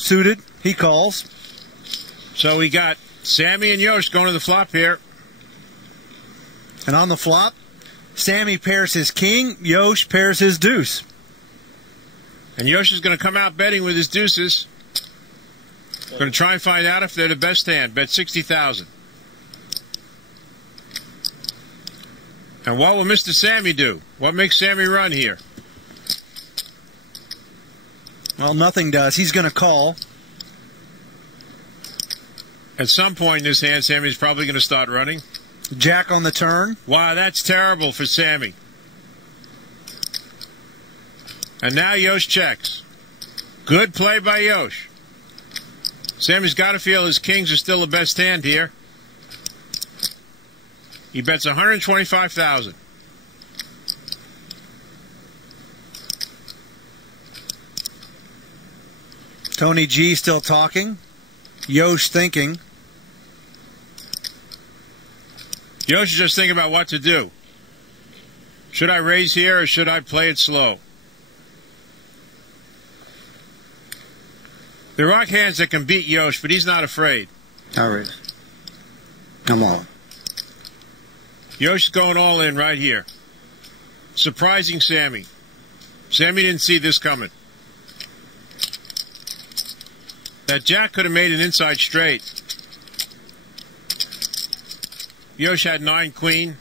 suited. He calls. So we got Sammy and Yosh going to the flop here. And on the flop, Sammy pairs his king, Yosh pairs his deuce. And Yosh is going to come out betting with his deuces. Going to try and find out if they're the best hand. Bet 60,000. And what will Mr. Sammy do? What makes Sammy run here? Well, nothing does. He's going to call. At some point in this hand, Sammy's probably going to start running. Jack on the turn. Wow, that's terrible for Sammy. And now Yosh checks. Good play by Yosh. Sammy's got to feel his kings are still the best hand here. He bets 125,000. Tony G still talking. Yosh thinking. Yosh is just thinking about what to do. Should I raise here or should I play it slow? There are hands that can beat Yosh, but he's not afraid. All right. Come on. Yosh is going all in right here. Surprising Sammy. Sammy didn't see this coming. That jack could have made an inside straight. Yosh had 9 queen.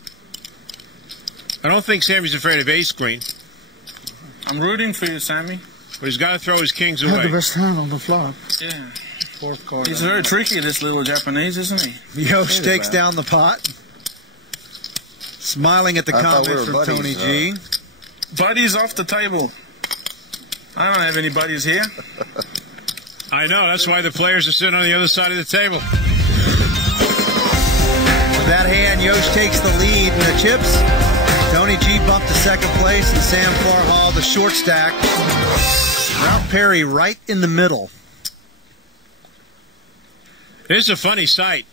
I don't think Sammy's afraid of ace queen. I'm rooting for you, Sammy. But he's got to throw his kings I had away. the best hand on the flop. Yeah. Fourth card. He's very tricky, this little Japanese, isn't he? Yosh takes down the pot. Smiling at the comment from buddies, Tony G. Buddies off the table. I don't have any buddies here. I know, that's why the players are sitting on the other side of the table. That hand, Yosh takes the lead in the chips. Tony G bumped to second place, and Sam Farha the short stack. Ralph Perry right in the middle. It's a funny sight.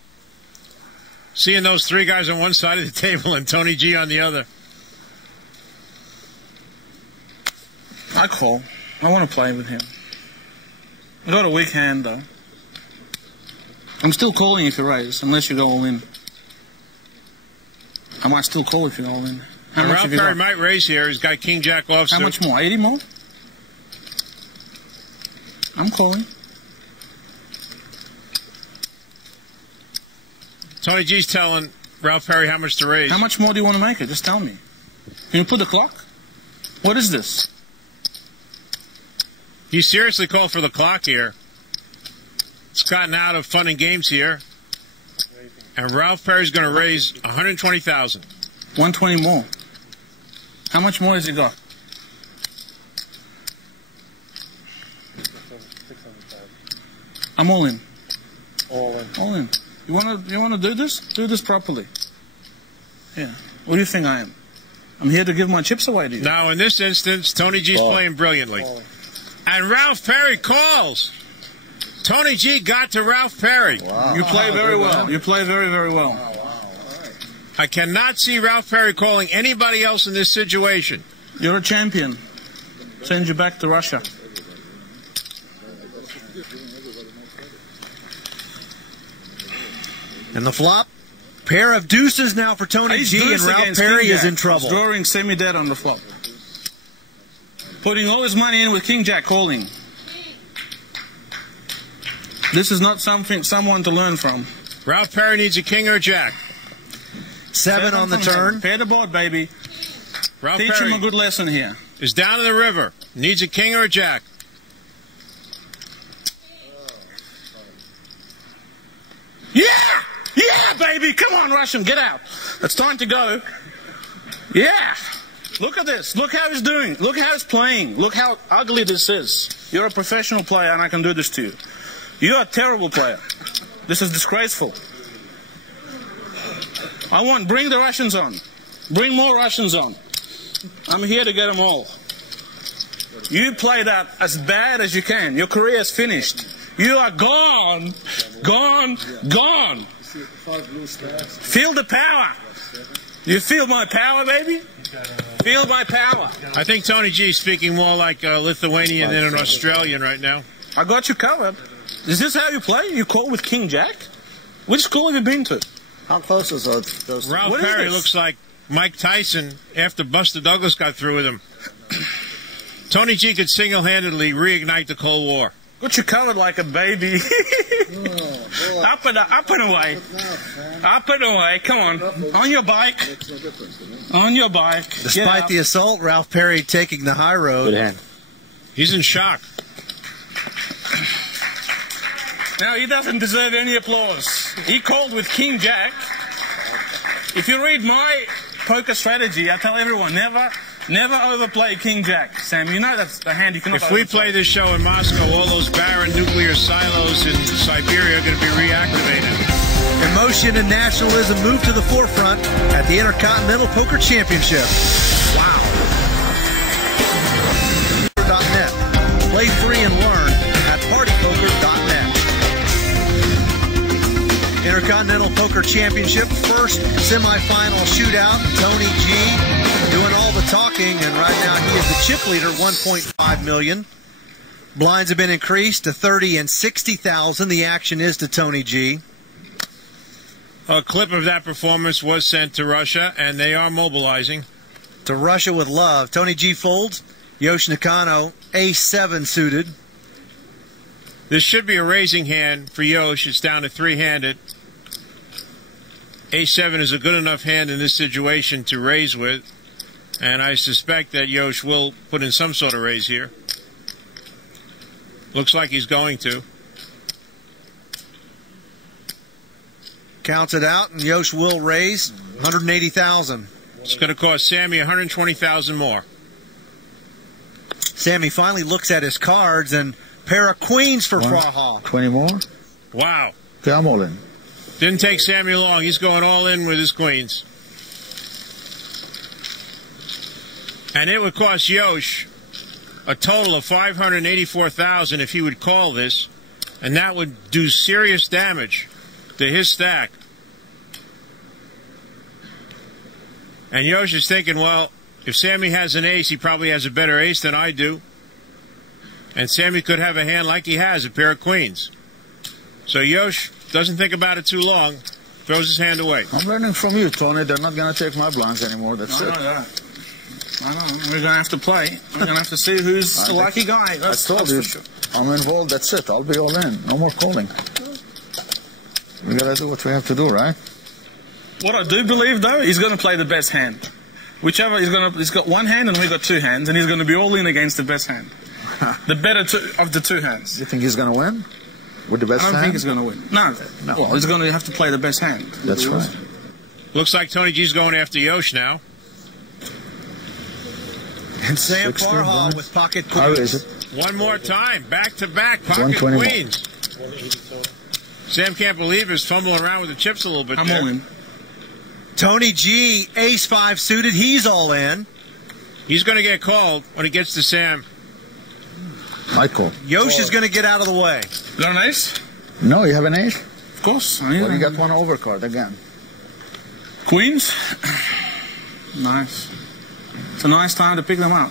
Seeing those 3 guys on one side of the table and Tony G on the other. I call. I want to play with him. I got a weak hand, though. I'm still calling if you raise, unless you go all in. I might still call if you go all in. How And much Ralph have you Perry got? might raise here. He's got king jack offsuit. How much more? 80 more? I'm calling. Tony G's telling Ralph Perry how much to raise. How much more do you want to make it? Just tell me. Can you put the clock? What is this? He seriously called for the clock here. It's gotten out of fun and games here. And Ralph Perry's going to raise 120,000. 120 more. How much more has he got? I'm all in. All in. All in. You wanna do this? Do this properly. Yeah. What do you think I am? I'm here to give my chips away to you. Now, in this instance, Tony G's playing brilliantly. And Ralph Perry calls. Tony G got to Ralph Perry. Wow. You play very well. You play very, very well. Wow, wow. All right. I cannot see Ralph Perry calling anybody else in this situation. You're a champion. Send you back to Russia. And the flop, pair of deuces now for Tony G, and Ralph Perry is in trouble. He's drawing semi-dead on the flop. Putting all his money in with King Jack calling. This is not someone to learn from. Ralph Perry needs a king or a jack. Seven on the turn. Pair the board, baby. Ralph Teach Perry him a good lesson here. is down in the river. Needs a king or a jack. Yeah! Yeah, baby! Come on, Russian, get out. It's time to go. Yeah! Look at this. Look how he's doing. Look how he's playing. Look how ugly this is. You're a professional player and I can do this to you. You're a terrible player. This is disgraceful. Bring the Russians on. Bring more Russians on. I'm here to get them all. You play that as bad as you can. Your career is finished. You are gone. Gone. Gone. Feel the power. You feel my power, baby? Feel my power. I think Tony G is speaking more like a Lithuanian than an Australian right now. I got you covered. Is this how you play? You call with King Jack? Which school have you been to? How close is those? Ralph What is Perry this? looks like Mike Tyson after Buster Douglas got through with him. Tony G could single-handedly reignite the Cold War. Got you covered like a baby. Up and away. Up and away. Come on. On your bike. On your bike. Despite the assault, Ralph Perry taking the high road. Good hand. He's in shock. Now, he doesn't deserve any applause. He called with King Jack. If you read my poker strategy, I tell everyone, never overplay King Jack. Sam, you know that's the hand you cannot If we overplay. play this show in Moscow, all those barren nuclear silos in Siberia are going to be reactivated. Emotion and nationalism move to the forefront at the Intercontinental Poker Championship. Wow. .net. Play free and learn at partypoker.net. Intercontinental Poker Championship, first semifinal shootout. Tony G doing all the talking, and right now he is the chip leader, 1.5 million. Blinds have been increased to 30 and 60,000. The action is to Tony G. A clip of that performance was sent to Russia, and they are mobilizing. To Russia with love. Tony G folds. Yosh Nakano, A7 suited. This should be a raising hand for Yosh. It's down to three-handed. A7 is a good enough hand in this situation to raise with, and I suspect that Yosh will put in some sort of raise here. Looks like he's going to. Counts it out, and Yosh will raise 180,000. It's going to cost Sammy 120,000 more. Sammy finally looks at his cards, and pair of queens for Farha. 20 more? Wow. Okay, I'm all in. Didn't take Sammy long. He's going all in with his queens. And it would cost Yosh a total of 584,000 if he would call this, and that would do serious damage to his stack. And Yosh is thinking, well, if Sammy has an ace, he probably has a better ace than I do. And Sammy could have a hand like he has, a pair of queens. So Yosh doesn't think about it too long, throws his hand away. I'm learning from you, Tony. They're not going to take my blinds anymore. That's it. I know. We're going to have to play. We're going to have to see who's the lucky guy. I told you, I'm involved. That's it. I'll be all in. No more calling. We got to do what we have to do, right? What I do believe, though, he's going to play the best hand. Whichever, he's got one hand and we've got two hands, and he's going to be all in against the best hand. The better of the two hands. You think he's going to win? With the best I don't hand? think he's going to win. No. Well, he's going to have to play the best hand. That's right. Looks like Tony G's going after Yosh now. And Sam 16, Farha right? with pocket How queens. is it? One more time, back-to-back pocket 121. queens. Sam can't believe he's fumbling around with the chips a little bit I'm there. all in. Tony G, ace-5 suited. He's all in. He's going to get called when he gets to Sam. I call. Yosh is going to get out of the way. You got an ace? No, you have an ace? Of course. Well, you got one overcard again. Queens? Nice. It's a nice time to pick them up.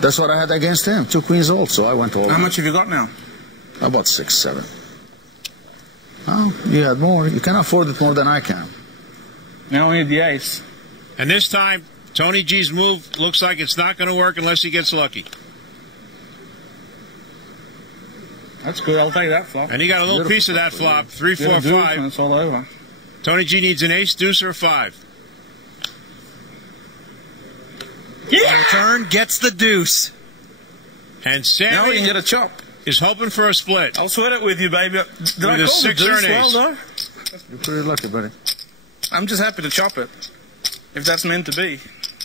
That's what I had against him. 2 queens also. I went all How in. much have you got now? About 6, 7. Oh, you had more. You can afford it more than I can. Now we need the ace. And this time, Tony G's move looks like it's not going to work unless he gets lucky. That's good. I'll take that flop. And he got a little piece of that flop. 3, 4, Get a deuce 5. and it's all over. Tony G needs an ace, deuce, or a 5. Yeah! Turn gets the deuce. And Now we can Sammy get a chop. is hoping for a split. I'll sweat it with you, baby. Did I With a call the 6 or deuce an well, ace. though? You're pretty lucky, buddy. I'm just happy to chop it, if that's meant to be.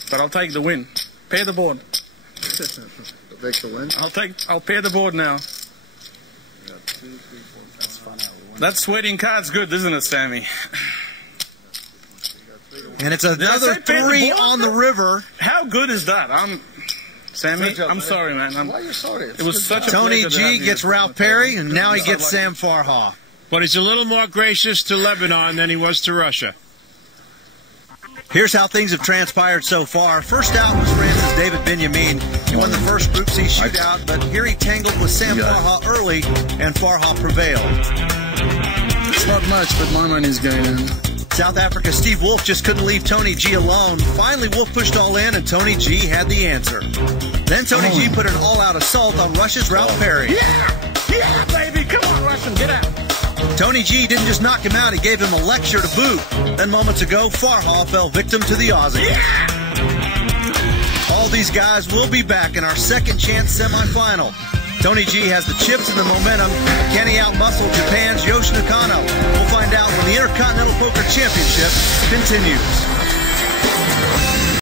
But I'll take the win. Pair the board. I'll pair the board now. That sweating card's good, isn't it, Sammy? And it's another say pair the 3 board? on the river. How good is that? Sammy, I'm sorry, man. Why are you sorry? It was such a Tony pleasure to have G you. gets Ralph Perry, and now he gets Sam Farha. But he's a little more gracious to Lebanon than he was to Russia. Here's how things have transpired so far. First out was Francis David Benjamin. He won the first Group C shootout, but here he tangled with Sam Farha early, and Farha prevailed. It's not much, but my money's going in. South Africa's Steve Wolf just couldn't leave Tony G alone. Finally, Wolf pushed all in, and Tony G had the answer. Then Tony G put an all-out assault on Russia's Ralph Perry. Yeah, baby, come on, Russian, get out. Tony G didn't just knock him out, he gave him a lecture to boot. Then moments ago, Farha fell victim to the Aussie. All these guys will be back in our second chance semifinal. Tony G has the chips and the momentum. Can he outmuscle Japan's Yosh Nakano? We'll find out when the Intercontinental Poker Championship continues.